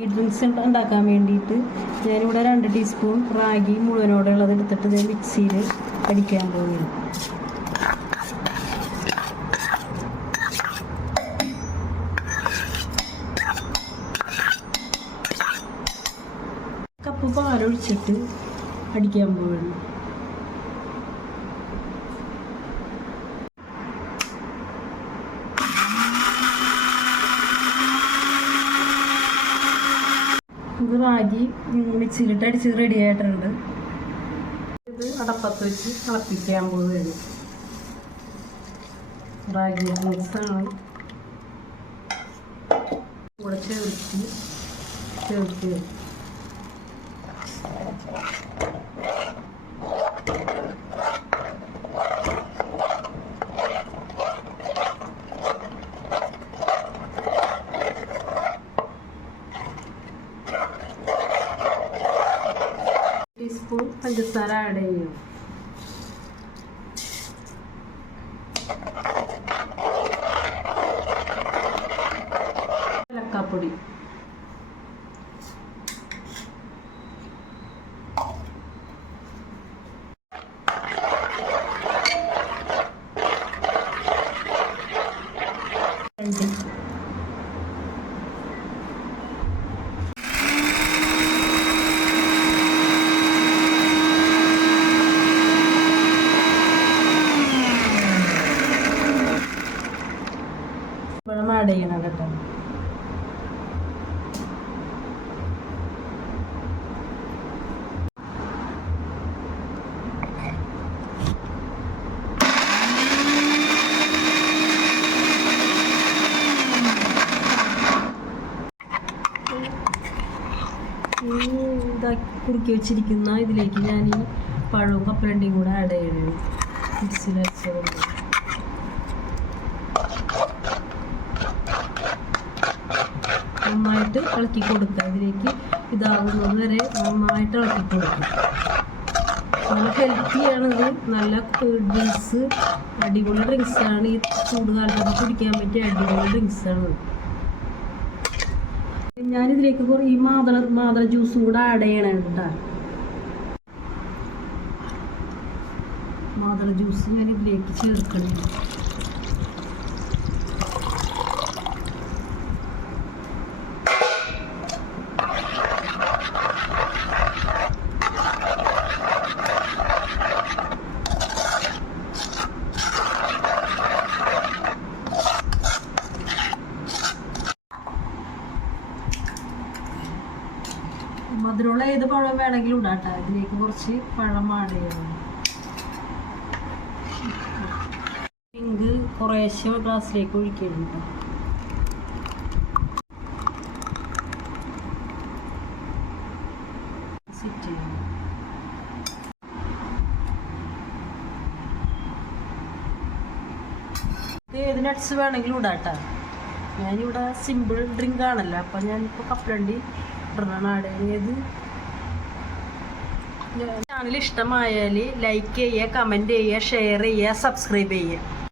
ഈ ഡ്രിങ്ക്സ് ഉണ്ടാക്കാൻ വേണ്ടിയിട്ട് ഞാനിവിടെ 2 ടീസ്പൂൺ റാഗി മുഴുവനോടുള്ളത് എടുത്തിട്ട് ഇത് മിക്സിയിൽ അടിക്കാൻ പോകുന്നു. കപ്പ് പാലൊഴിച്ചിട്ട് അടിക്കാൻ പോകുന്നു. ഇത് റാഗി മിക്സിയിലിട്ട് അടിച്ച് റെഡി ആയിട്ടുണ്ട്. ഇത് അടപ്പത്ത് വെച്ച് തിളപ്പിക്കാൻ പോവുകയാണ്. റാഗി മിക്സാണ് കൂടെ ചേർത്ത് ടീസ്പൂൺ പഞ്ചസാര ആഡ് ചെയ്യും. ഏലക്കാപ്പൊടി, വെള്ളം ആഡ് ചെയ്യണം കേട്ടോ. ഇതാക്കി കുറുക്കി വെച്ചിരിക്കുന്ന ഇതിലേക്ക് ഞാൻ ഈ പഴവും കപ്പലണ്ടിയും കൂടെ ആഡ് ചെയ്യണം. മിക്സിയിൽ അരച്ചതുകൊണ്ട് നന്നായിട്ട് ഇളക്കി കൊടുക്കുക. ഇതിലേക്ക് ഇതാകുന്നത് വരെ നന്നായിട്ട് ഇളക്കി കൊടുക്കുക. നല്ല ഹെൽത്തിയാണിത്. നല്ല ഡ്രിങ്ക്സ്, അടിപൊളി ഡ്രിങ്ക്സാണ്. ഈ ചൂടുകാലത്തൊക്കെ കുടിക്കാൻ പറ്റിയ അടിപൊളി ഡ്രിങ്ക്സാണ്. ഞാനിതിലേക്ക് ഈ മാതള ജ്യൂസും കൂടെ ആഡ് ചെയ്യണം കേട്ടോ. മാതള ജ്യൂസ് ഞാൻ ഇതിലേക്ക് ചേർക്കണം. മധുരമുള്ള ഏത് പഴം വേണമെങ്കിലും ഇടാട്ടോ. ഇതിലേക്ക് കുറച്ച് പഴം ആഡ് ചെയ്യണം. പിങ്ക് കുറേശ്ശെ ഗ്ലാസ്സിലേക്ക് ഒഴിക്കണം കേട്ടോ. സെറ്റ് ചെയ്യണം. ഏത് നട്ട്സ് വേണമെങ്കിലും ഇടാട്ടോ. ഞാനിവിടെ സിമ്പിൾ ഡ്രിങ്ക് ആണല്ലോ, അപ്പം ഞാനിപ്പോൾ കപ്പലണ്ടി ആഡ് ചെയ്ത്. ചാനൽ ഇഷ്ടമായാൽ ലൈക്ക് ചെയ്യുക, കമൻറ്റ് ചെയ്യുക, ഷെയർ ചെയ്യുക, സബ്സ്ക്രൈബ് ചെയ്യുക.